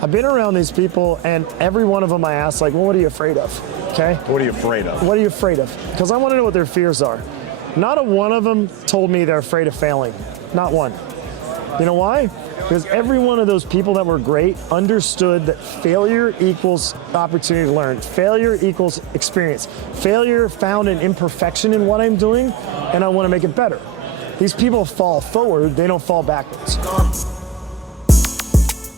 I've been around these people, and every one of them I ask, like, well, what are you afraid of? Okay? What are you afraid of? What are you afraid of? Because I want to know what their fears are. Not a one of them told me they're afraid of failing. Not one. You know why? Because every one of those people that were great understood that failure equals opportunity to learn. Failure equals experience. Failure found an imperfection in what I'm doing, and I want to make it better. These people fall forward, they don't fall backwards.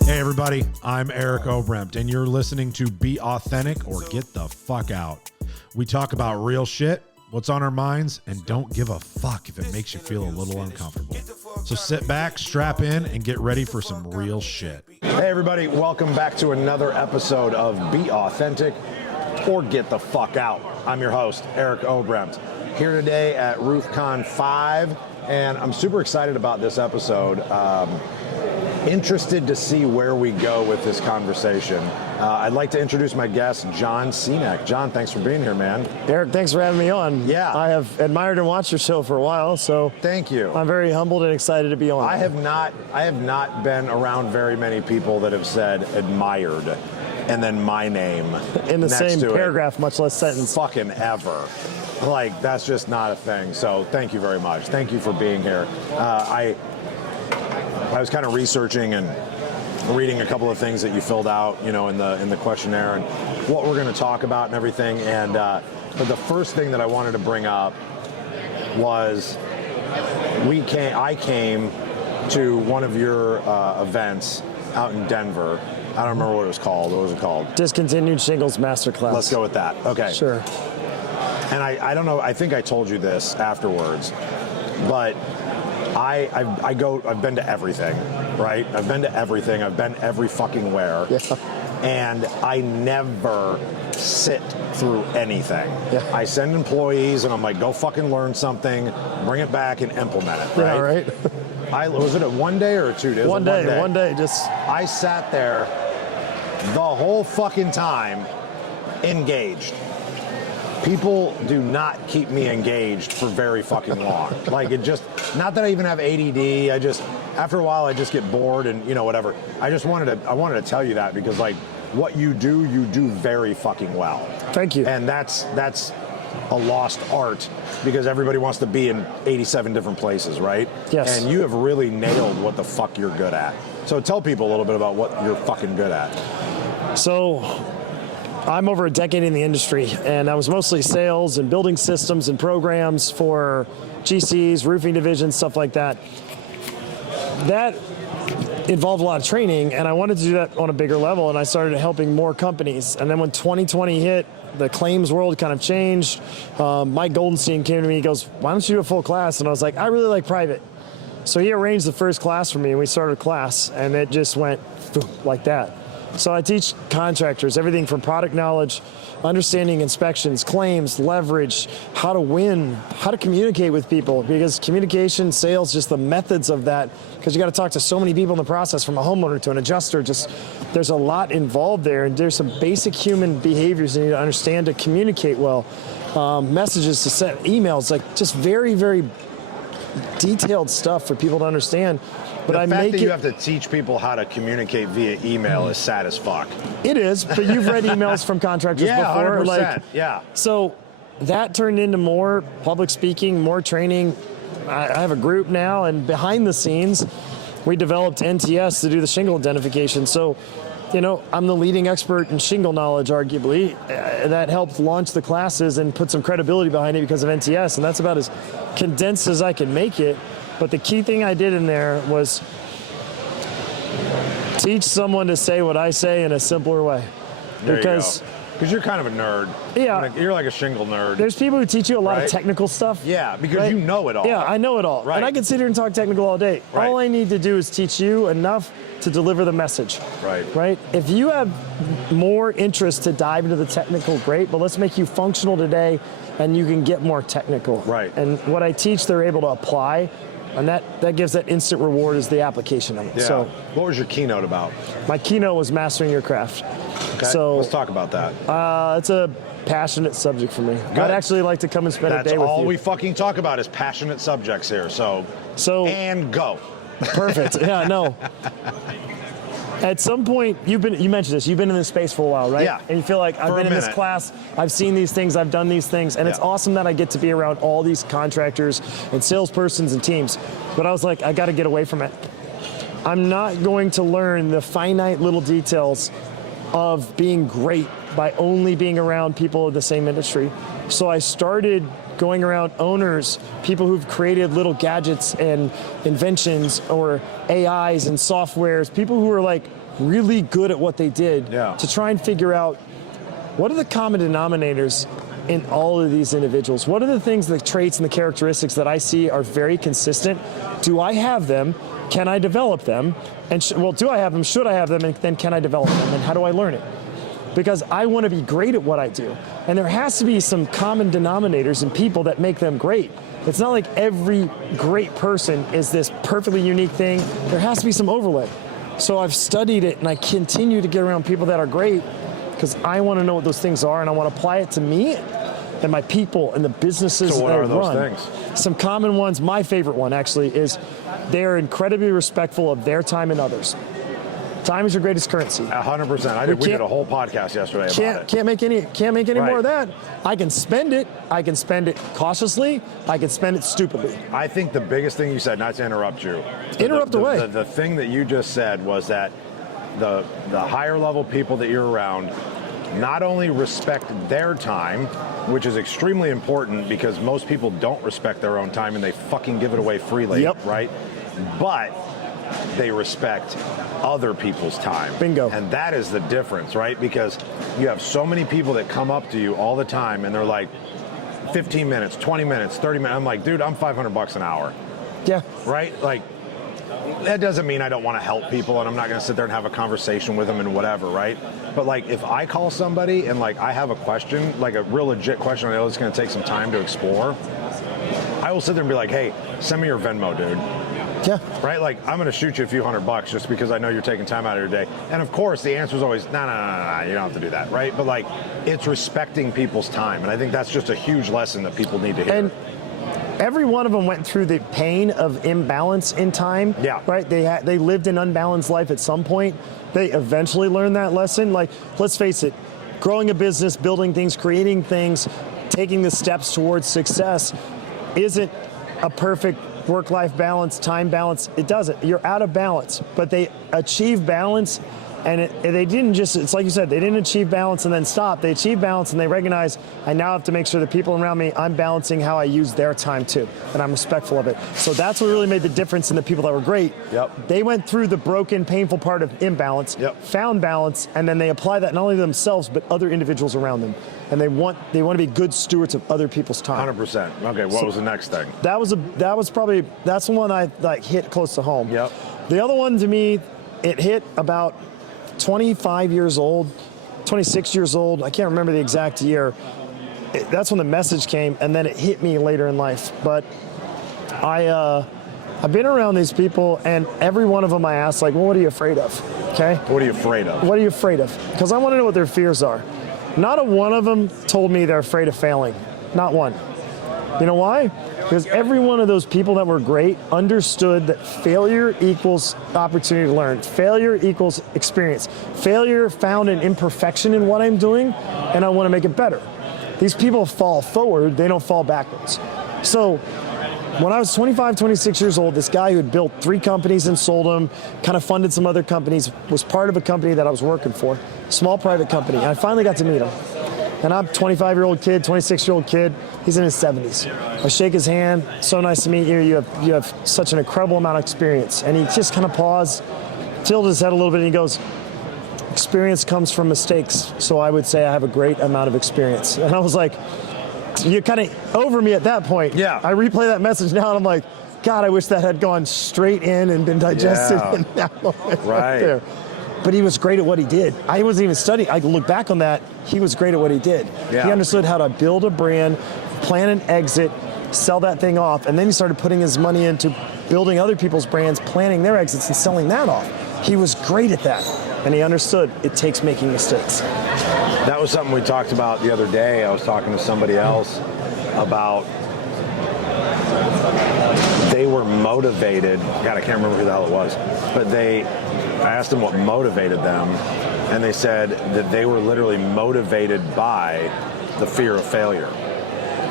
Hey everybody, I'm Eric Oberembt, and you're listening to Be Authentic or Get the Fuck Out. We talk about real shit, what's on our minds, and don't give a fuck if it makes you feel a little uncomfortable. So sit back, strap in, and get ready for some real shit. Hey everybody, welcome back to another episode of Be Authentic or Get the Fuck Out. I'm your host, Eric Oberembt, here today at RoofCon 5, and I'm super excited about this episode. Interested to see where we go with this conversation. I'd like to introduce my guest, John Senac. John, thanks for being here, man. Eric, thanks for having me on. Yeah. I have admired and watched your show for a while, so thank you. I'm very humbled and excited to be on. I have not been around very many people that have said admired and then my name in the next same to paragraph, much less sentence. Fucking ever. Like, that's just not a thing. So thank you very much. Thank you for being here. I was kind of researching and reading a couple of things that you filled out, you know, in the questionnaire and what we're going to talk about and everything. And but the first thing that I wanted to bring up was I came to one of your events out in Denver. I don't remember what it was called. What was it called? Discontinued Shingles Masterclass. Let's go with that. Okay. Sure. And I don't know. I think I told you this afterwards, but I've been to everything, right? I've been to everything. I've been every fucking where. Yeah. And I never sit through anything. Yeah. I send employees and I'm like, go fucking learn something, bring it back and implement it, right? Yeah, right. Was it a 1 day or a 2 days? One day, just... I sat there the whole fucking time engaged. People do not keep me engaged for very fucking long. Like, it just, not that I even have ADD, after a while I just get bored and, you know, whatever. I wanted to tell you that because, like, what you do very fucking well. Thank you. And that's a lost art because everybody wants to be in 87 different places, right? Yes. And you have really nailed what the fuck you're good at. So tell people a little bit about what you're fucking good at. So, I'm over a decade in the industry, and I was mostly sales and building systems and programs for GCs, roofing divisions, stuff like that. That involved a lot of training, and I wanted to do that on a bigger level, and I started helping more companies. And then when 2020 hit, the claims world kind of changed. Mike Goldenstein came to me, he goes, why don't you do a full class? And I was like, I really like private. So he arranged the first class for me, and we started a class, and it just went like that. So I teach contractors everything from product knowledge, understanding inspections, claims, leverage, how to win, how to communicate with people, because communication, sales, just the methods of that, because you got to talk to so many people in the process, from a homeowner to an adjuster. Just there's a lot involved there, and there's some basic human behaviors you need to understand to communicate well. Messages to send, emails, like just very, very detailed stuff for people to understand. But the fact that you have to teach people how to communicate via email is sad as fuck. It is, but you've read emails from contractors before. 100%. Like, yeah. So that turned into more public speaking, more training. I have a group now, and behind the scenes, we developed NTS to do the shingle identification. So, you know, I'm the leading expert in shingle knowledge, arguably. That helped launch the classes and put some credibility behind it because of NTS, and that's about as condensed as I can make it. But the key thing I did in there was teach someone to say what I say in a simpler way. Because you're kind of a nerd. Yeah. You're like a shingle nerd. There's people who teach you a lot of technical stuff. Yeah, because you know it all. Yeah, I know it all. Right. And I can sit here and talk technical all day. Right. All I need to do is teach you enough to deliver the message. Right. Right? If you have more interest to dive into the technical, great, but let's make you functional today and you can get more technical. Right. And what I teach, they're able to apply. And that gives that instant reward is the application of it. Yeah. So, what was your keynote about? My keynote was mastering your craft. Okay. So let's talk about that. It's a passionate subject for me. Good. I'd actually like to come and spend a day with you. That's all we fucking talk about is passionate subjects here. So and go. Perfect. Yeah, no. At some point, you mentioned this, you've been in this space for a while, right? Yeah. And you feel like, I've been in this class, I've seen these things, I've done these things, and it's awesome that I get to be around all these contractors and salespersons and teams. But I was like, I gotta get away from it. I'm not going to learn the finite little details of being great by only being around people in the same industry. So I started going around owners, people who've created little gadgets and inventions or AIs and softwares, people who are like really good at what they did to try and figure out what are the common denominators in all of these individuals? What are the things, the traits and the characteristics that I see are very consistent? Do I have them? Can I develop them? And well, do I have them? Should I have them? And then can I develop them? And how do I learn it? Because I want to be great at what I do. And there has to be some common denominators in people that make them great. It's not like every great person is this perfectly unique thing. There has to be some overlay. So I've studied it and I continue to get around people that are great because I want to know what those things are and I want to apply it to me and my people and the businesses that I run. So what are those things? Some common ones, my favorite one actually is they're incredibly respectful of their time and others. Time is your greatest currency. 100%. We did a whole podcast yesterday about it. Can't make any more of that. I can spend it. I can spend it cautiously. I can spend it stupidly. I think the biggest thing you said, not to interrupt you. Interrupt away. The thing that you just said was that the higher level people that you're around not only respect their time, which is extremely important because most people don't respect their own time and they fucking give it away freely, right? But they respect other people's time. Bingo. And that is the difference, right? Because you have so many people that come up to you all the time and they're like, 15 minutes, 20 minutes, 30 minutes. I'm like, dude, I'm $500 an hour. Yeah. Right? Like, that doesn't mean I don't want to help people and I'm not going to sit there and have a conversation with them and whatever, right? But like, if I call somebody and like I have a question, like a real legit question I know it's going to take some time to explore, I will sit there and be like, hey, send me your Venmo, dude. Yeah. Right? Like, I'm going to shoot you a few $100 just because I know you're taking time out of your day. And of course, the answer is always, no, you don't have to do that, right? But like, it's respecting people's time. And I think that's just a huge lesson that people need to hear. And every one of them went through the pain of imbalance in time. Yeah. Right? They lived an unbalanced life at some point. They eventually learned that lesson. Like, let's face it, growing a business, building things, creating things, taking the steps towards success isn't a perfect work-life balance, time balance. It doesn't. You're out of balance. But they achieve balance, and they didn't just, it's like you said, they didn't achieve balance and then stop. They achieved balance and they recognize, I now have to make sure the people around me, I'm balancing how I use their time too, and I'm respectful of it. So that's what really made the difference in the people that were great. Yep. They went through the broken, painful part of imbalance, found balance, and then they apply that not only to themselves, but other individuals around them. And they want to be good stewards of other people's time. 100%. Okay, what was the next thing? That's the one I like hit close to home. Yep. The other one to me, it hit about 25 years old, 26 years old. I can't remember the exact year. That's when the message came, and then it hit me later in life. But I've been around these people, and every one of them I asked, like, well, what are you afraid of? Okay? What are you afraid of? What are you afraid of? Because I want to know what their fears are. Not a one of them told me they're afraid of failing. Not one. You know why? Because every one of those people that were great understood that failure equals opportunity to learn. Failure equals experience. Failure found an imperfection in what I'm doing, and I want to make it better. These people fall forward, they don't fall backwards. So when I was 25, 26 years old, this guy who had built 3 companies and sold them, kind of funded some other companies, was part of a company that I was working for, small private company, and I finally got to meet him. And I'm a 25-year-old kid, 26-year-old kid, he's in his 70s. I shake his hand, so nice to meet you, you have such an incredible amount of experience. And he just kind of paused, tilted his head a little bit, and he goes, experience comes from mistakes, so I would say I have a great amount of experience. And I was like, you're kind of over me at that point. Yeah. I replay that message now, and I'm like, God, I wish that had gone straight in and been digested in that moment right there. But he was great at what he did. I wasn't even studying. I look back on that, he was great at what he did. Yeah. He understood how to build a brand, plan an exit, sell that thing off, and then he started putting his money into building other people's brands, planning their exits, and selling that off. He was great at that, and he understood it takes making mistakes. That was something we talked about the other day. I was talking to somebody else about they were motivated. God, I can't remember who the hell it was, but I asked them what motivated them, and they said that they were literally motivated by the fear of failure.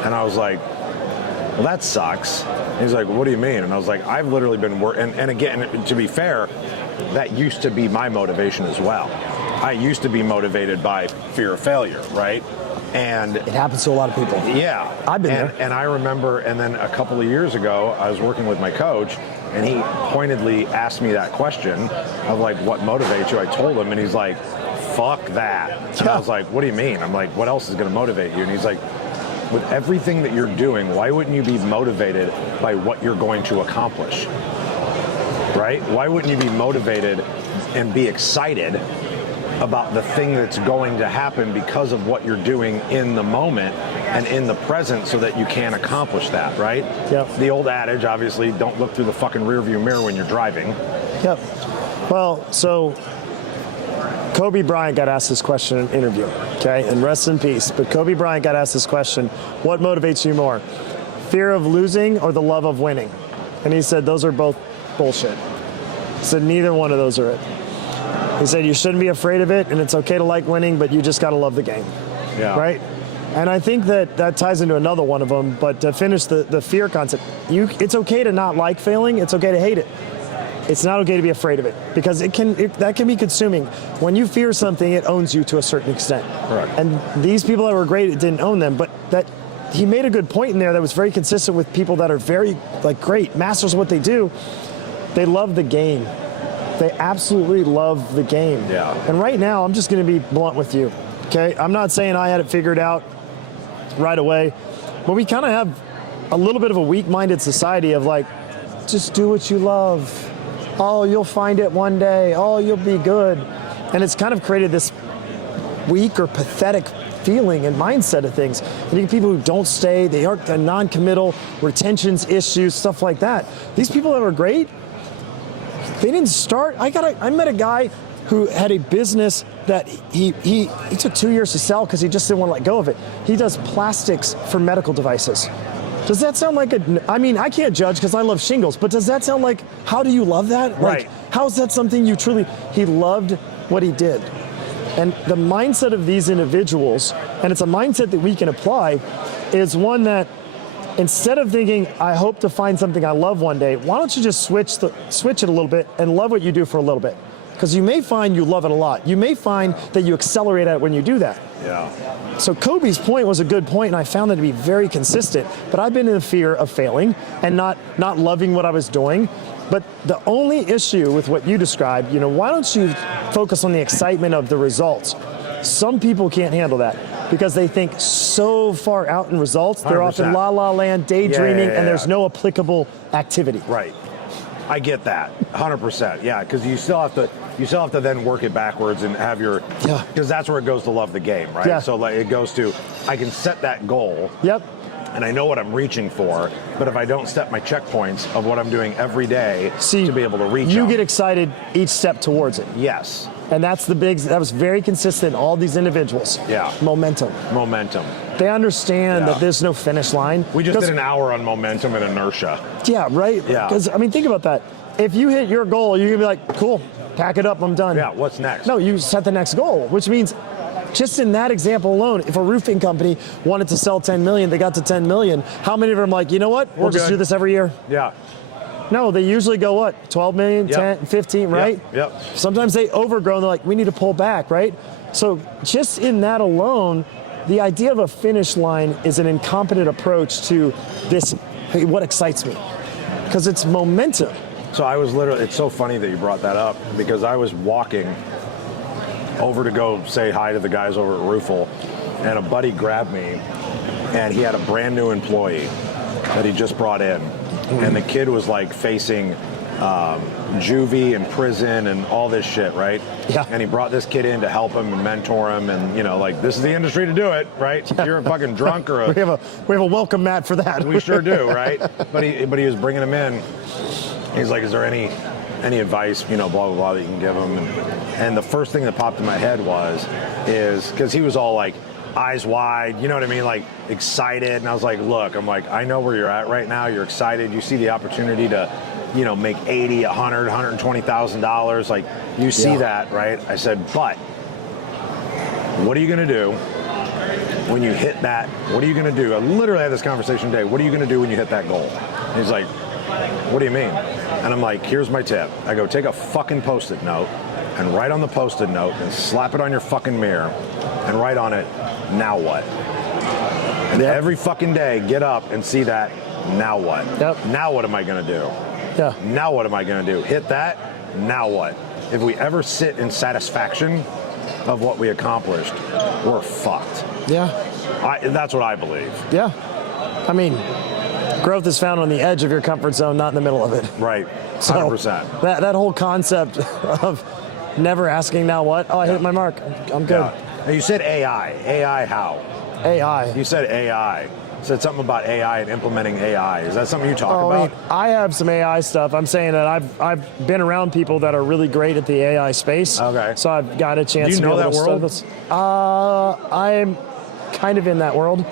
And I was like, well, that sucks. And he's like, what do you mean? And I was like, I've literally been working, and again, to be fair, that used to be my motivation as well. I used to be motivated by fear of failure, right? And it happens to a lot of people. Yeah. I've been there. And I remember, and then a couple of years ago, I was working with my coach, and he pointedly asked me that question of like, what motivates you? I told him, and he's like, fuck that. And I was like, what do you mean? I'm like, what else is going to motivate you? And he's like, with everything that you're doing, why wouldn't you be motivated by what you're going to accomplish? Right? Why wouldn't you be motivated and be excited about the thing that's going to happen because of what you're doing in the moment and in the present so that you can accomplish that, right? Yep. The old adage, obviously, don't look through the fucking rearview mirror when you're driving. Yep. Well, so Kobe Bryant got asked this question in an interview, okay? And rest in peace. But Kobe Bryant got asked this question, what motivates you more? Fear of losing or the love of winning? And he said, those are both bullshit. He said, neither one of those are it. He said, you shouldn't be afraid of it, and it's okay to like winning, but you just got to love the game. Yeah. Right? And I think that ties into another one of them, but to finish the fear concept, it's okay to not like failing, it's okay to hate it. It's not okay to be afraid of it, because that can be consuming. When you fear something, it owns you to a certain extent. Right. And these people that were great, it didn't own them, but he made a good point in there that was very consistent with people that are very great, masters of what they do. They love the game. They absolutely love the game. Yeah. And right now, I'm just going to be blunt with you, okay? I'm not saying I had it figured out right away, but we kind of have a little bit of a weak-minded society of like, just do what you love. Oh, you'll find it one day. Oh, you'll be good. And it's kind of created this weak or pathetic feeling and mindset of things. And you get people who don't stay, they're non-committal, retentions issues, stuff like that. These people that are great, they didn't start. I met a guy who had a business that he took 2 years to sell because he just didn't want to let go of it. He does plastics for medical devices. Does that sound like I can't judge because I love shingles, but does that sound like, how do you love that? Right. Like, how is that something he loved what he did? And the mindset of these individuals, and it's a mindset that we can apply, is one that instead of thinking, I hope to find something I love one day, why don't you just switch it a little bit and love what you do for a little bit? Because you may find you love it a lot. You may find that you accelerate at it when you do that. Yeah. So Kobe's point was a good point, and I found that to be very consistent. But I've been in the fear of failing and not loving what I was doing. But the only issue with what you described, why don't you focus on the excitement of the results? Some people can't handle that because they think so far out in results, they're 100%. Off in la-la land, daydreaming, and there's no applicable activity. Right. I get that, 100%. Yeah, because you still have to then work it backwards and have your, because that's where it goes to love the game, right? Yeah. So like it goes to, I can set that goal. Yep. And I know what I'm reaching for, but if I don't set my checkpoints of what I'm doing every day to be able to reach you them. get excited each step towards it. Yes. And that was very consistent in all these individuals. Yeah. Momentum. They understand that there's no finish line. We just did an hour on momentum and inertia. Yeah, right? Yeah. Because, think about that. If you hit your goal, you're going to be like, cool, pack it up, I'm done. Yeah, what's next? No, you set the next goal, which means just in that example alone, if a roofing company wanted to sell 10 million, they got to 10 million, how many of them are like, you know what, we'll just do this every year? Yeah. No, they usually go what, 12 million, 10, 15, right? Yep. Sometimes they overgrow and they're like, we need to pull back, right? So just in that alone, the idea of a finish line is an incompetent approach to this, what excites me, because it's momentum. So I was literally, it's so funny that you brought that up, because I was walking over to go say hi to the guys over at Roofle, and a buddy grabbed me, and he had a brand new employee that he just brought in. And the kid was like facing juvie and prison and all this shit, right? Yeah. And he brought this kid in to help him and mentor him, and this is the industry to do it, right? If you're a fucking drunk or we have a welcome mat for that. We sure do, right? But he was bringing him in. He's like, is there any advice, blah blah blah, that you can give him? And the first thing that popped in my head is because he was all like, eyes wide, you know what I mean? Like excited. And I was like, look, I'm like, I know where you're at right now. You're excited. You see the opportunity to, you know, make $80, $100, $120,000. Like you see that, right? I said, but what are you going to do when you hit that? What are you going to do? I literally had this conversation today. What are you going to do when you hit that goal? And he's like, what do you mean? And I'm like, here's my tip. I go, take a fucking Post-it note and write on the Post-it note and slap it on your fucking mirror and write on it, now what? And every fucking day, get up and see that, now what? Now what am I going to do? Now what am I going to do? Hit that, now what? If we ever sit in satisfaction of what we accomplished, we're fucked. That's what I believe. I mean, growth is found on the edge of your comfort zone, not in the middle of it. Right, 100%. So that whole concept of never asking now what? Oh, I hit my mark. I'm good. Now you said AI. AI how? AI. You said AI. You said something about AI and implementing AI. Is that something you talk about? I mean, I have some AI stuff. I'm saying that I've been around people that are really great at the AI space. Okay. So I've got a chance Do you to know be able that to world? study this. I'm kind of in that world.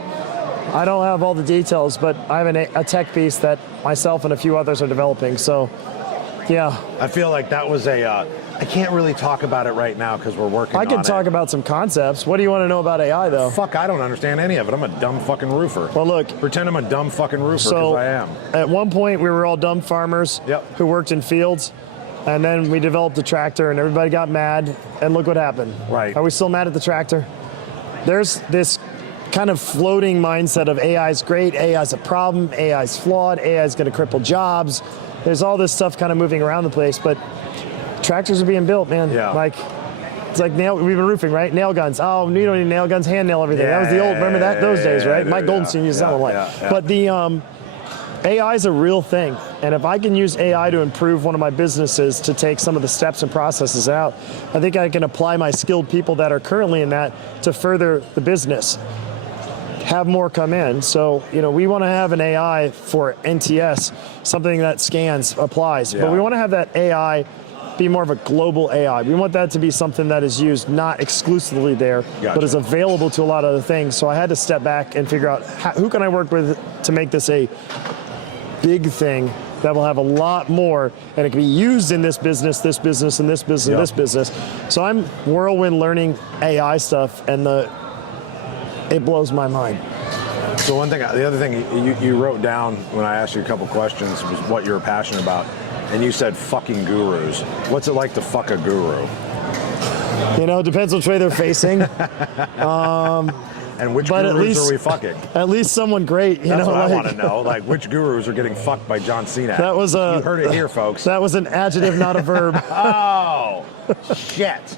I don't have all the details, but I have a tech piece that myself and a few others are developing. So, yeah. I feel like that was I can't really talk about it right now because we're working on it. I can talk about some concepts. What do you want to know about AI, though? Fuck, I don't understand any of it. I'm a dumb fucking roofer. Well, look. Pretend I'm a dumb fucking roofer because I am. At one point, we were all dumb farmers who worked in fields. And then we developed a tractor and everybody got mad. And look what happened. Right. Are we still mad at the tractor? There's this kind of floating mindset of AI is great, AI is a problem, AI is flawed, AI is going to cripple jobs. There's all this stuff kind of moving around the place, but tractors are being built, man. Like, it's like we've been roofing, right? Nail guns. Oh, you don't need nail guns, hand nail everything. That was the old, remember that? Those days, right? Mike Goldenstein used that one. But the AI is a real thing. And if I can use AI to improve one of my businesses to take some of the steps and processes out, I think I can apply my skilled people that are currently in that to further the business. Have more come in. So, you know, we want to have an AI for NTS, something that scans, applies. But we want to have that AI be more of a global AI. We want that to be something that is used not exclusively there, but is available to a lot of other things. So I had to step back and figure out who can I work with to make this a big thing that will have a lot more, and it can be used in this business, and this business, and this business. So I'm whirlwind learning AI stuff, and it blows my mind. So the other thing you wrote down when I asked you a couple questions was what you were passionate about, and you said fucking gurus. What's it like to fuck a guru? You know, it depends which way they're facing. And which gurus are we fucking? At least someone great. That's what I want to know. Like, which gurus are getting fucked by John Senac? That was you heard it here, folks. That was an adjective, not a verb. Oh, shit.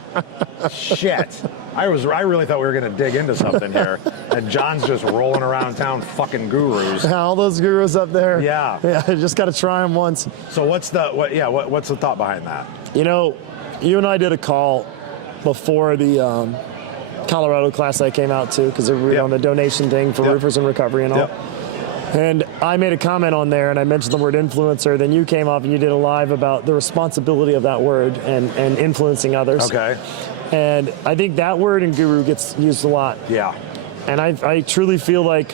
Shit. I really thought we were going to dig into something here, and John's just rolling around town fucking gurus. All those gurus up there. Yeah. I just got to try them once. So what's the thought behind that? You know, you and I did a call before the Colorado class I came out to, because they were on the donation thing for roofers in recovery and all. And I made a comment on there, and I mentioned the word influencer. Then you came up and you did a live about the responsibility of that word and influencing others. Okay. And I think that word in guru gets used a lot. Yeah. And I truly feel like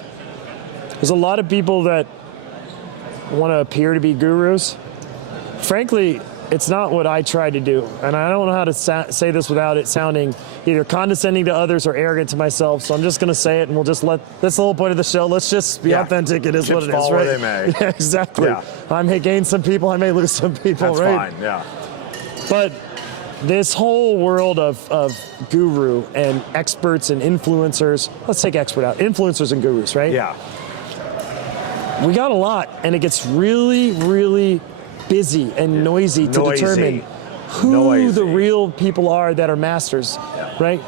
there's a lot of people that want to appear to be gurus. Frankly, it's not what I try to do. And I don't know how to say this without it sounding either condescending to others or arrogant to myself. So I'm just going to say it, and we'll just that's the whole point of the show. Let's just be authentic. It is what it is, right? They may. Yeah, exactly. Yeah. I may gain some people. I may lose some people, That's right? fine, yeah. But this whole world of guru and experts and influencers, let's take expert out, influencers and gurus, right? Yeah. We got a lot, and it gets really, really busy and noisy to determine who the real people are that are masters, right?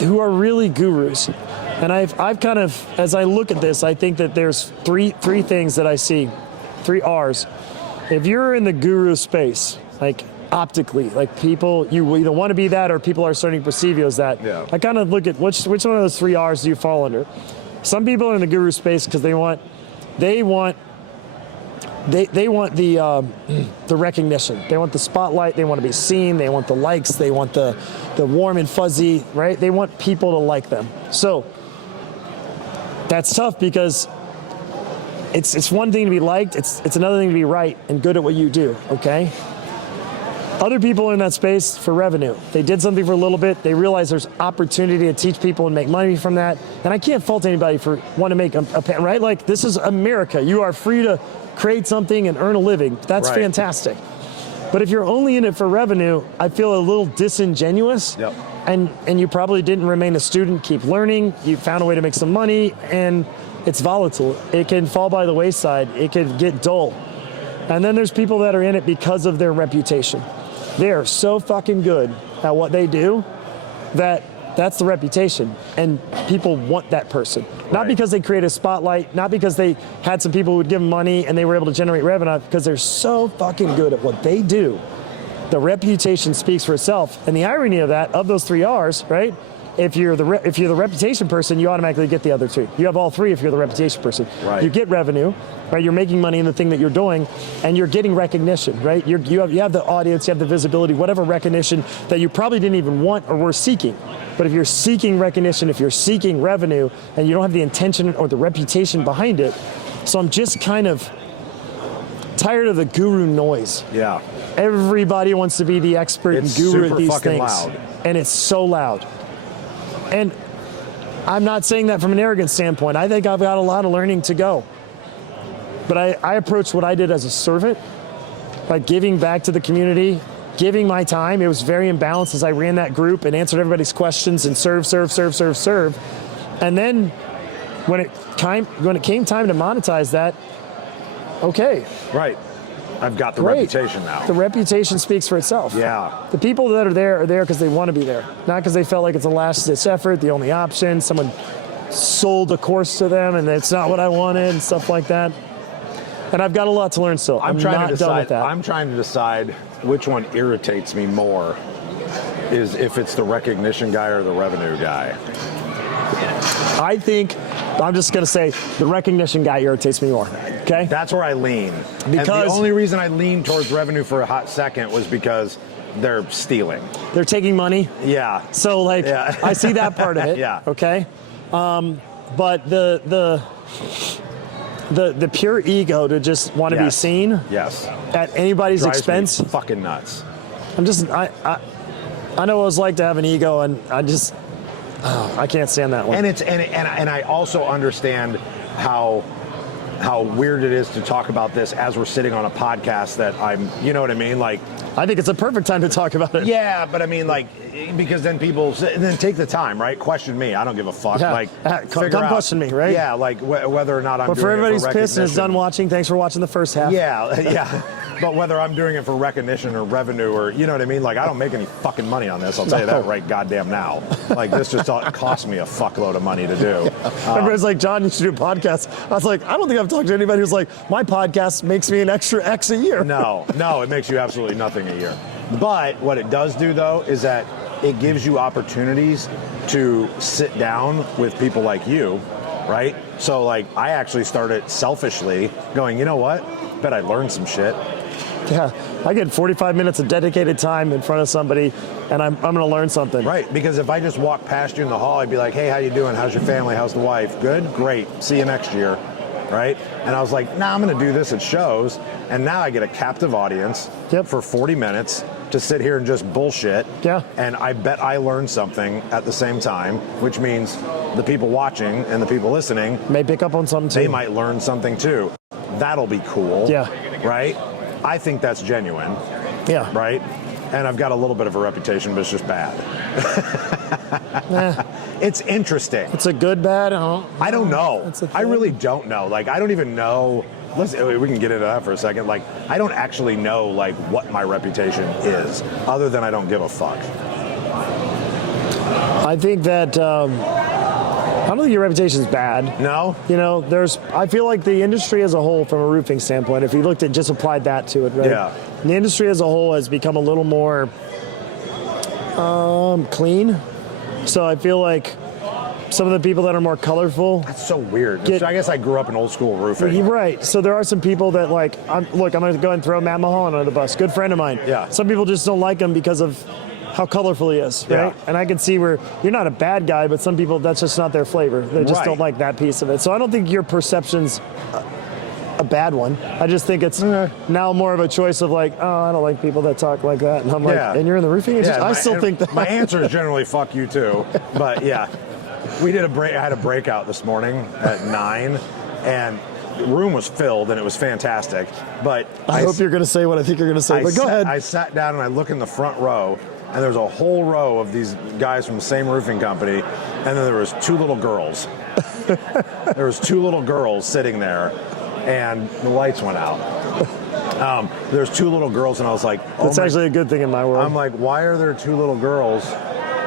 Who are really gurus. And I've kind of, as I look at this, I think that there's three things that I see, 3 R's. If you're in the guru space, like optically, like people, you either want to be that or people are starting to perceive you as that. Yeah. I kind of look at which one of those 3 R's do you fall under? Some people are in the guru space because they want they want the recognition. They want the spotlight. They want to be seen. They want the likes. They want the warm and fuzzy, right? They want people to like them. So that's tough because it's one thing to be liked. It's another thing to be right and good at what you do, okay? Other people are in that space for revenue. They did something for a little bit. They realize there's opportunity to teach people and make money from that. And I can't fault anybody for wanting to make a right? Like, this is America. You are free to create something and earn a living. That's right. Fantastic. But if you're only in it for revenue, I feel a little disingenuous. Yep. And you probably didn't remain a student, keep learning. You found a way to make some money, and it's volatile. It can fall by the wayside. It can get dull. And then there's people that are in it because of their reputation. They are so fucking good at what they do that's the reputation, and people want that person. Not Right. because they create a spotlight, not because they had some people who would give them money and they were able to generate revenue, because they're so fucking good at what they do. The reputation speaks for itself. And the irony of that, of those 3 R's, right? If you're the reputation person, you automatically get the other 2. You have all 3 if you're the reputation person. Right. You get revenue, right? You're making money in the thing that you're doing, and you're getting recognition, right? You have the audience, you have the visibility, whatever recognition that you probably didn't even want or were seeking. But if you're seeking recognition, if you're seeking revenue, and you don't have the intention or the reputation behind it, so I'm just kind of tired of the guru noise. Yeah. Everybody wants to be the expert It's and guru super at these fucking things. loud. And it's so loud. And I'm not saying that from an arrogant standpoint. I think I've got a lot of learning to go. But I approached what I did as a servant, by giving back to the community, giving my time. It was very imbalanced as I ran that group and answered everybody's questions and serve. And then when it came time to monetize that, okay. Right. I've got the Great. reputation now. The reputation speaks for itself. Yeah. The people that are there because they want to be there, not because they felt like it's a last-ditch effort, the only option. Someone sold a course to them, and it's not what I wanted, and stuff like that. And I've got a lot to learn still. I'm not done with that. I'm trying to decide which one irritates me more, is if it's the recognition guy or the revenue guy. I think I'm just going to say the recognition guy irritates me more. Okay. That's where I lean. Because and the only reason I leaned towards revenue for a hot second was because they're stealing. they're taking money. Yeah. So like, Yeah. I see that part of it. Yeah. Okay. But the pure ego to just want to be Yes. seen Yes. at anybody's Drives expense. me fucking nuts. I know what it's like to have an ego, and I can't stand that one. And I also understand how weird it is to talk about this as we're sitting on a podcast that you know what I mean? Like, I think it's a perfect time to talk about it. yeah, but I mean, like, because then people then take the time, right? Question me. I don't give a fuck. Yeah. Like, Come figure out- question me, right? Yeah, like whether or not I'm But doing for it everybody's for pissed and is done recognition. watching, thanks for watching the first half. Yeah, yeah. But whether I'm doing it for recognition or revenue or, you know what I mean? Like, I don't make any fucking money on this. I'll tell you that right goddamn now. Like, this just cost me a fuckload of money to do. Everybody's like, John, you should do a podcast. I was like, I don't think I've talked to anybody who's like, my podcast makes me an extra X a year. No, it makes you absolutely nothing a year. But what it does do, though, is that it gives you opportunities to sit down with people like you, right? So, like, I actually started selfishly going, you know what? Bet I learned some shit. Yeah, I get 45 minutes of dedicated time in front of somebody, and I'm going to learn something. Right, because if I just walk past you in the hall, I'd be like, hey, how you doing? How's your family? How's the wife? Good? Great. See you next year, right? And I was like, I'm going to do this at shows, and now I get a captive audience for 40 minutes to sit here and just bullshit. Yeah. And I bet I learned something at the same time, which means the people watching and the people listening May pick up on something too. they might learn something too. That'll be cool. Yeah. Right? I think that's genuine. Yeah. Right? And I've got a little bit of a reputation, but it's just bad. It's interesting. It's a good, bad. I don't know. That's the I thing. really don't know. Like, I don't even know. Listen, we can get into that for a second. Like, I don't actually know, like, what my reputation is, other than I don't give a fuck. I think that I don't think your reputation is bad. No? You know, I feel like the industry as a whole, from a roofing standpoint, if you looked at just applied that to it, right? Yeah. The industry as a whole has become a little more clean. So I feel like some of the people that are more colorful. That's so weird. I guess I grew up in old school roofing. You're right. So there are some people that like, I'm going to go ahead and throw Matt Mulholland under the bus. Good friend of mine. Yeah. Some people just don't like him because of how colorful he is, right? Yeah. And I can see where you're not a bad guy, but some people, that's just not their flavor. They just don't like that piece of it. So I don't think your perception's a bad one. I just think it's now more of a choice of like, oh, I don't like people that talk like that. And I'm like, and you're in the roofing industry? I still think that. My answer is generally fuck you too. But yeah, we did I had a breakout this morning at 9, and the room was filled and it was fantastic. But I hope you're going to say what I think you're going to say, but go ahead. I sat down and I look in the front row, and there's a whole row of these guys from the same roofing company, and then there was 2 little girls. There was 2 little girls sitting there, and the lights went out. There's 2 little girls, and I was like, oh, that's actually a good thing in my world. I'm like, why are there 2 little girls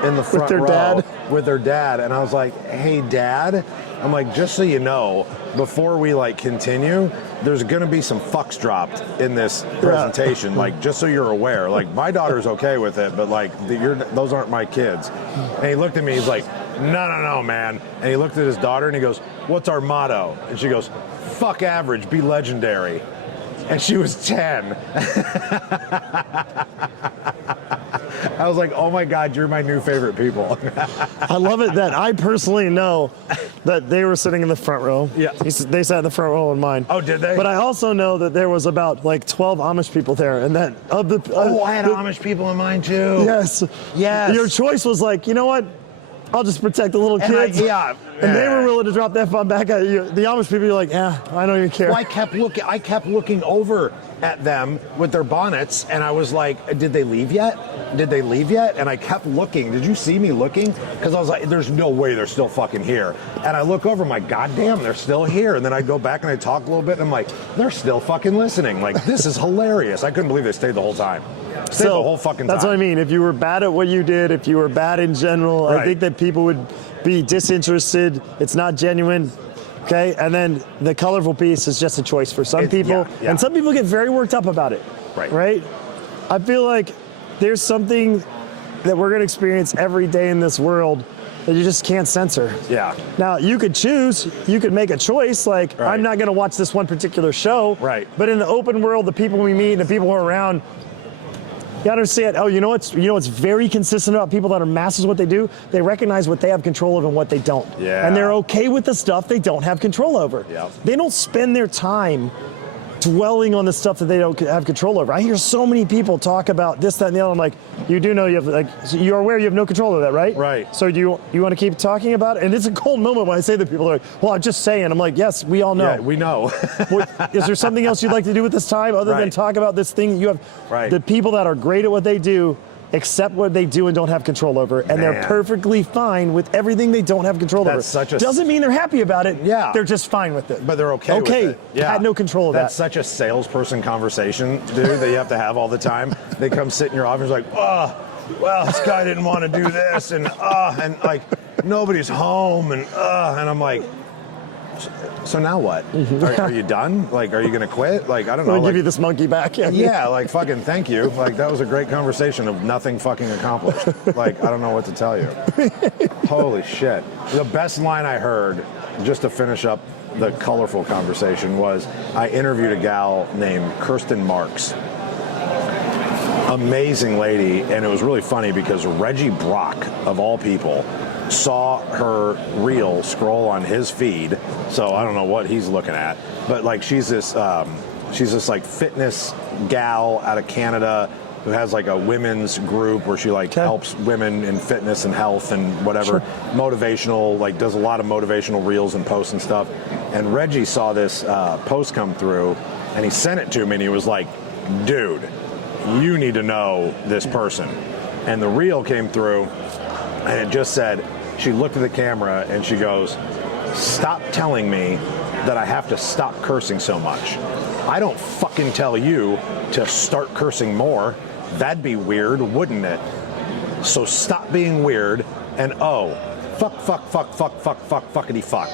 in the front their row dad? With their dad? And I was like, hey, Dad, I'm like, just so you know, before we like continue, there's going to be some fucks dropped in this presentation. Like, just so you're aware, like my daughter's okay with it, but like those aren't my kids. And he looked at me, he's like, no, man. And he looked at his daughter and he goes, what's our motto? And she goes, fuck average, be legendary. And she was 10. I was like, oh my God, you're my new favorite people. I love it that I personally know that they were sitting in the front row. Yeah. They sat in the front row in mine. Oh, did they? But I also know that there was about like 12 Amish people there, and that of the I had Amish people in mine too. Yes. Your choice was like, you know what? I'll just protect the little kids. And they were willing to drop that phone back at you. The Amish people are like, yeah, I don't even care. Well, I kept looking over at them with their bonnets, and I was like, did they leave yet? And I kept looking. Did you see me looking? Because I was like, there's no way they're still fucking here. And I look over, I'm like, God damn, they're still here. And then I go back and I talk a little bit, and I'm like, they're still fucking listening. Like, this is hilarious. I couldn't believe they stayed the whole time. Stayed the whole fucking time. That's what I mean. If you were bad at what you did, if you were bad in general, I think that people would be disinterested. It's not genuine. Okay, and then the colorful piece is just a choice for some people, and some people get very worked up about it. Right? I feel like there's something that we're going to experience every day in this world that you just can't censor. Yeah. Now, you could choose, you could make a choice, like, I'm not going to watch this one particular show. Right. But in the open world, the people we meet and the people who are around, you understand, you know what's very consistent about people that are masters of what they do? They recognize what they have control of and what they don't. Yeah. And they're okay with the stuff they don't have control over. Yeah. They don't spend their time dwelling on the stuff that they don't have control over. I hear so many people talk about this, that, and the other. I'm like, you do know you have, like, you're aware you have no control over that, right? Right. So do you want to keep talking about it? And it's a cold moment when I say that. People are like, well, I'm just saying. I'm like, yes, we all know. Yeah, we know. Is there something else you'd like to do with this time other than talk about this thing you have? Right. The people that are great at what they do accept what they do and don't have control over, and they're perfectly fine with everything they don't have control over. Doesn't mean they're happy about it. Yeah. They're just fine with it. But they're okay with it. Yeah. Had no control of that. That's such a salesperson conversation, dude, that you have to have all the time. They come sit in your office like, oh, well, this guy didn't want to do this, and like nobody's home, and I'm like, so now what? Are you done? Like, are you going to quit? Like, I don't know. I'll give you this monkey back. Yeah, like, fucking thank you. Like, that was a great conversation of nothing fucking accomplished. Like, I don't know what to tell you. Holy shit. The best line I heard, just to finish up the colorful conversation, was I interviewed a gal named Kirsten Marks. Amazing lady, and it was really funny because Reggie Brock, of all people, saw her reel scroll on his feed, so I don't know what he's looking at, but like she's this like fitness gal out of Canada who has like a women's group where she like helps women in fitness and health and whatever, motivational, like does a lot of motivational reels and posts and stuff. And Reggie saw this post come through, and he sent it to me, and he was like, dude, you need to know this person. And the reel came through, and it just said, she looked at the camera and she goes, stop telling me that I have to stop cursing so much. I don't fucking tell you to start cursing more. That'd be weird, wouldn't it? So stop being weird, and fuckity fuck.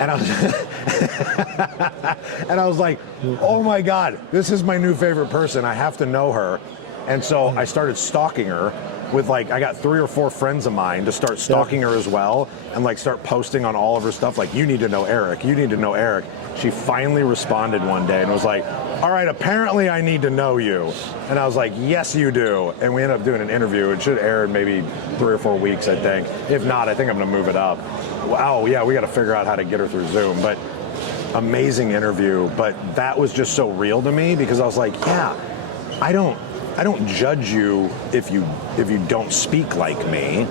And I was like, oh my God, this is my new favorite person. I have to know her. And so I started stalking her. with like, I got 3 or 4 friends of mine to start stalking her as well, and like start posting on all of her stuff, like, you need to know Eric, you need to know Eric. She finally responded one day and was like, all right, apparently I need to know you. And I was like, yes, you do. And we ended up doing an interview. It should air in maybe 3 or 4 weeks, I think. If not, I think I'm gonna move it up. Wow, yeah, we gotta figure out how to get her through Zoom. But amazing interview. But that was just so real to me, because I was like, yeah, I don't judge you if you don't speak like me.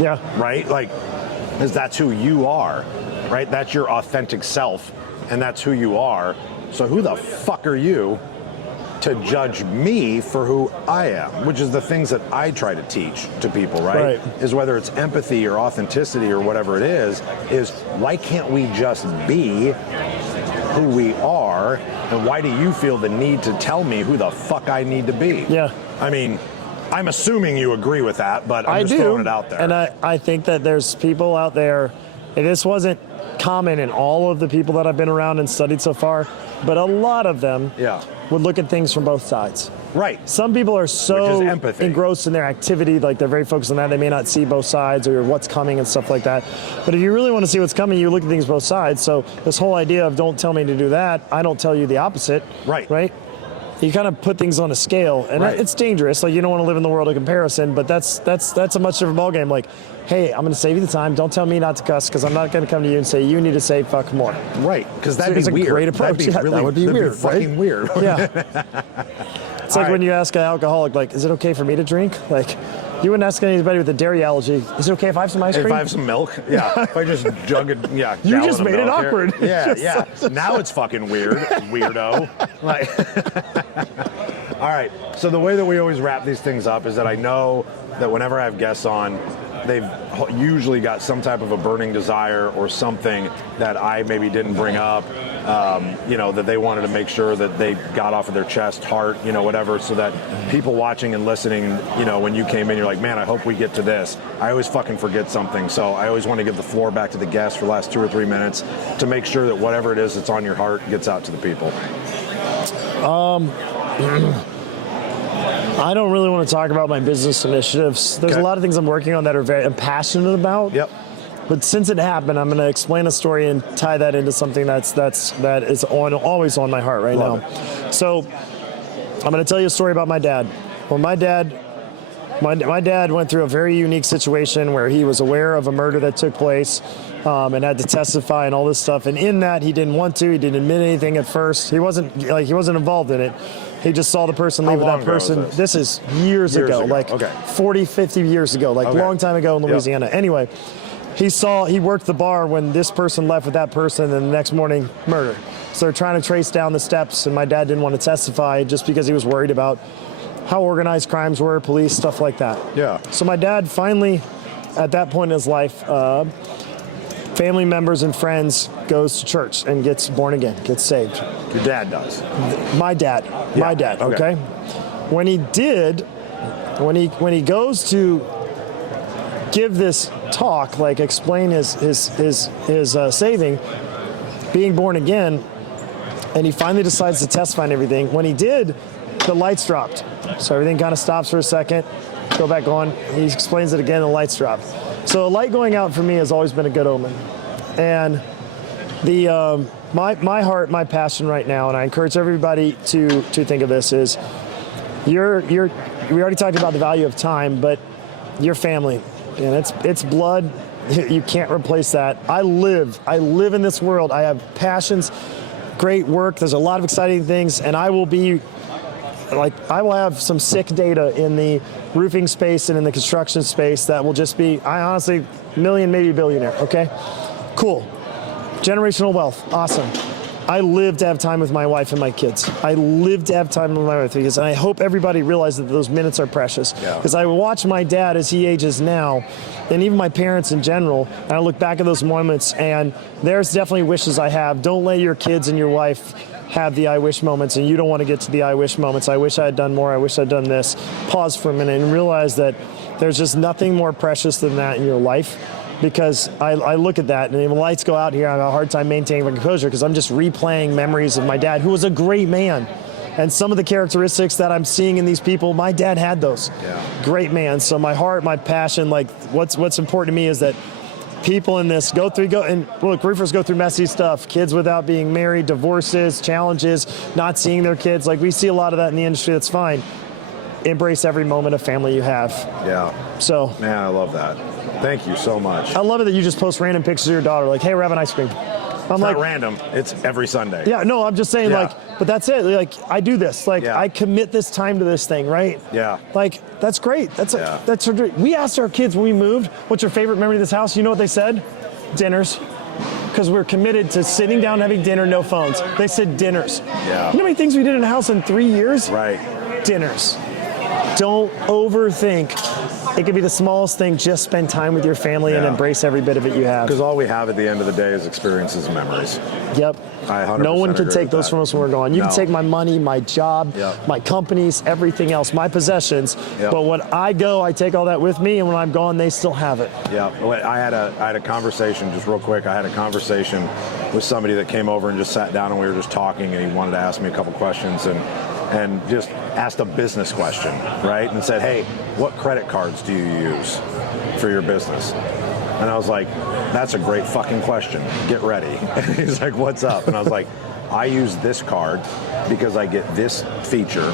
Yeah. Right? Like, because that's who you are, right? That's your authentic self, and that's who you are. So who the fuck are you to judge me for who I am? Which is the things that I try to teach to people, right? Is whether it's empathy or authenticity or whatever it is why can't we just be who we are, and why do you feel the need to tell me who the fuck I need to be? Yeah. I mean, I'm assuming you agree with that, but I'm just throwing it out there. And I think that there's people out there, and this wasn't common in all of the people that I've been around and studied so far, but a lot of them would look at things from both sides. Right. Some people are so engrossed in their activity, like they're very focused on that, they may not see both sides or what's coming and stuff like that. But if you really want to see what's coming, you look at things both sides. So this whole idea of don't tell me to do that, I don't tell you the opposite. Right? You kind of put things on a scale, and it's dangerous. Like, you don't want to live in the world of comparison, but that's a much different ballgame. Like, hey, I'm going to save you the time. Don't tell me not to cuss, because I'm not going to come to you and say you need to say fuck more. Right, because that'd be weird. A great approach. That would be weird. Fucking weird. Yeah. It's like when you ask an alcoholic, like, is it okay for me to drink? Like, you wouldn't ask anybody with a dairy allergy, is it okay if I have some ice cream? If I have some milk? Yeah. If I just jug it, You just made it awkward. Yeah. Now it's fucking weird, weirdo. Like, all right. So the way that we always wrap these things up is that I know that whenever I have guests on, they've usually got some type of a burning desire or something that I maybe didn't bring up, that they wanted to make sure that they got off of their chest, heart, whatever, so that people watching and listening, when you came in, you're like, man, I hope we get to this. I always fucking forget something, so I always want to give the floor back to the guests for the last 2 or 3 minutes to make sure that whatever it is that's on your heart gets out to the people. I don't really want to talk about my business initiatives. There's a lot of things I'm working on that I'm passionate about. Yep. But since it happened, I'm going to explain a story and tie that into something that is always on my heart right now. So I'm going to tell you a story about my dad. Well, my dad went through a very unique situation where he was aware of a murder that took place and had to testify and all this stuff. And in that, he didn't want to. He didn't admit anything at first. He wasn't involved in it. He just saw the person leave with that person. This is years ago, like 40, 50 years ago, like long time ago in Louisiana. Yep. Anyway, he worked the bar when this person left with that person, and then the next morning, murder. So they're trying to trace down the steps, and my dad didn't want to testify just because he was worried about how organized crimes were, police, stuff like that. Yeah. So my dad finally, at that point in his life, family members and friends goes to church and gets born again, gets saved. Your dad does? My dad. Yeah. My dad, okay? When he did, when he goes to give this talk, like explain his saving, being born again, and he finally decides to testify and everything, when he did, the lights dropped. So everything kind of stops for a second, go back on. He explains it again, the lights drop. So a light going out for me has always been a good omen. And the my heart, my passion right now, and I encourage everybody to think of this, is we already talked about the value of time, but your family, and it's blood. You can't replace that. I live in this world. I have passions, great work. There's a lot of exciting things, and I will have some sick data in the roofing space and in the construction space that will just be, I honestly, million, maybe billionaire, okay? Cool. Generational wealth, awesome. I live to have time with my wife and my kids. I live to have time with my wife and kids, and I hope everybody realizes that those minutes are precious. Because I watch my dad as he ages now, and even my parents in general, and I look back at those moments, and there's definitely wishes I have. Don't let your kids and your wife have the I wish moments, and you don't want to get to the I wish moments. I wish I had done more. I wish I'd done this. Pause for a minute and realize that there's just nothing more precious than that in your life. Because I look at that, and when the lights go out here, I have a hard time maintaining my composure because I'm just replaying memories of my dad, who was a great man. And some of the characteristics that I'm seeing in these people, my dad had those. Yeah. Great man. So my heart, my passion, like what's important to me is that people in this roofers go through messy stuff, kids without being married, divorces, challenges, not seeing their kids. Like we see a lot of that in the industry. That's fine. Embrace every moment of family you have. Yeah. So. Man, I love that. Thank you so much. I love it that you just post random pictures of your daughter, like, hey, we're having ice cream. I'm It's like, not random. It's every Sunday. yeah, no, I'm just saying, Yeah. like, but that's it. Like, I do this. Like, Yeah. I commit this time to this thing, right? Yeah. Like, that's great. That's Yeah. that's a dream. We asked our kids when we moved, what's your favorite memory of this house? You know what they said? Dinners. Because we're committed to sitting down, having dinner, no phones. They said dinners. Yeah. You know how many things we did in a house in 3 years? Right. Dinners. Don't overthink. It could be the smallest thing. Just spend time with your family and Yeah. embrace every bit of it you have. Because all we have at the end of the day is experiences and memories. Yep. I 100% No one can agree take with those that. from us when we're gone. You No. can take my money, my job, Yep. my companies, everything else, my possessions. Yep. But when I go, I take all that with me, and when I'm gone, they still have it. Yeah, I had a conversation, just real quick. I had a conversation with somebody that came over and just sat down, and we were just talking, and he wanted to ask me a couple questions, and just asked a business question, right? And said, hey, what credit cards do you use for your business? And I was like, that's a great fucking question. Get ready. And he's like, what's up? And I was like, I use this card because I get this feature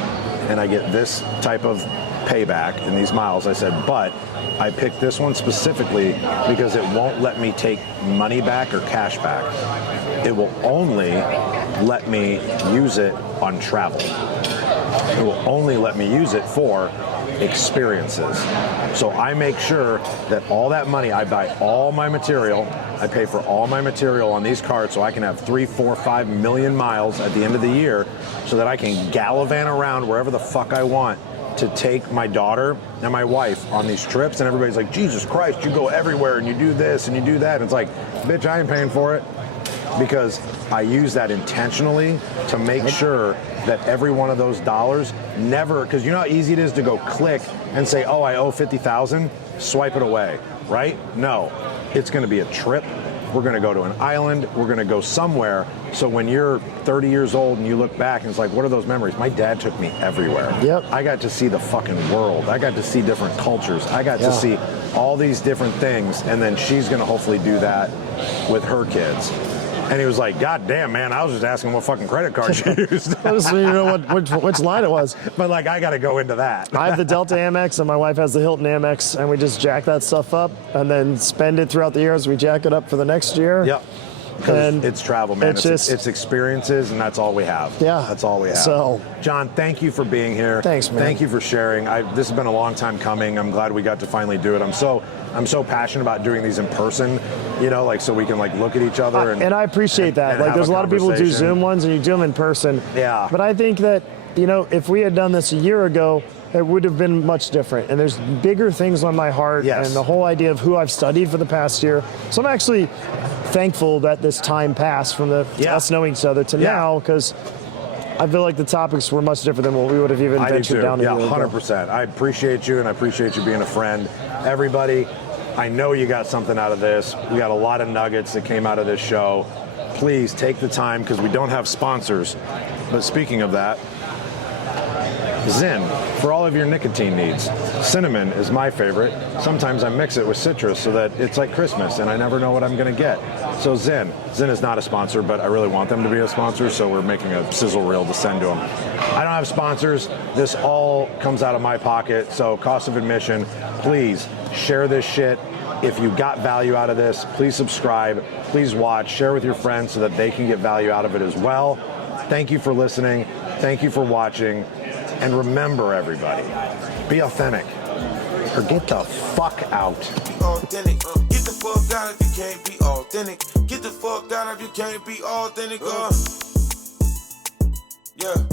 and I get this type of payback in these miles. I said, but I picked this one specifically because it won't let me take money back or cash back. It will only let me use it on travel. It will only let me use it for experiences. So I make sure that all that money, I buy all my material, I pay for all my material on these cards so I can have 3, 4, 5 million miles at the end of the year so that I can gallivant around wherever the fuck I want to take my daughter and my wife on these trips. And everybody's like, Jesus Christ, you go everywhere and you do this and you do that. And it's like, bitch, I ain't paying for it. Because I use that intentionally to make sure that every one of those dollars never, because you know how easy it is to go click and say, oh, I owe 50,000, swipe it away, right? No, it's gonna be a trip. We're gonna go to an island, we're gonna go somewhere. So when you're 30 years old and you look back and it's like, what are those memories? My dad took me everywhere. Yep. I got to see the fucking world. I got to see different cultures. I got to see all these different things. And then she's gonna hopefully do that with her kids. And he was like, God damn, man, I was just asking what fucking credit card you used. I just didn't know which line it was. But like, I got to go into that. I have the Delta Amex, and my wife has the Hilton Amex, and we just jack that stuff up and then spend it throughout the year as we jack it up for the next year. Yep. Because And it's travel, man. it's It's experiences, and that's all we have. Yeah. That's all we have. So- John, thank you for being here. Thanks, man. Thank you for sharing. This has been a long time coming. I'm glad we got to finally do it. I'm so passionate about doing these in person, you know, like so we can like look at each other. And I appreciate that. and Like, have there's a lot of people who do conversation. Zoom ones, and you do them in person. Yeah. But I think that, you know, if we had done this a year ago, it would have been much different. And there's bigger things on my heart, Yes. and the whole idea of who I've studied for the past year. So I'm actually thankful that this time passed from us knowing each other to now, because I feel like the topics were much different than what we would have even I do ventured too. down a Yeah, year ago. 100%. I appreciate you, and I appreciate you being a friend. Everybody, I know you got something out of this. We got a lot of nuggets that came out of this show. Please take the time, because we don't have sponsors. But speaking of that, Zyn, for all of your nicotine needs. Cinnamon is my favorite. Sometimes I mix it with citrus so that it's like Christmas and I never know what I'm gonna get. So Zyn is not a sponsor, but I really want them to be a sponsor, so we're making a sizzle reel to send to them. I don't have sponsors. This all comes out of my pocket, so cost of admission, please share this shit. If you got value out of this, please subscribe, please watch, share with your friends so that they can get value out of it as well. Thank you for listening. Thank you for watching. And remember, everybody, be authentic or get the fuck out. Be authentic. Get the fuck out if you can't be authentic. Get the fuck out if you can't be authentic. Yeah.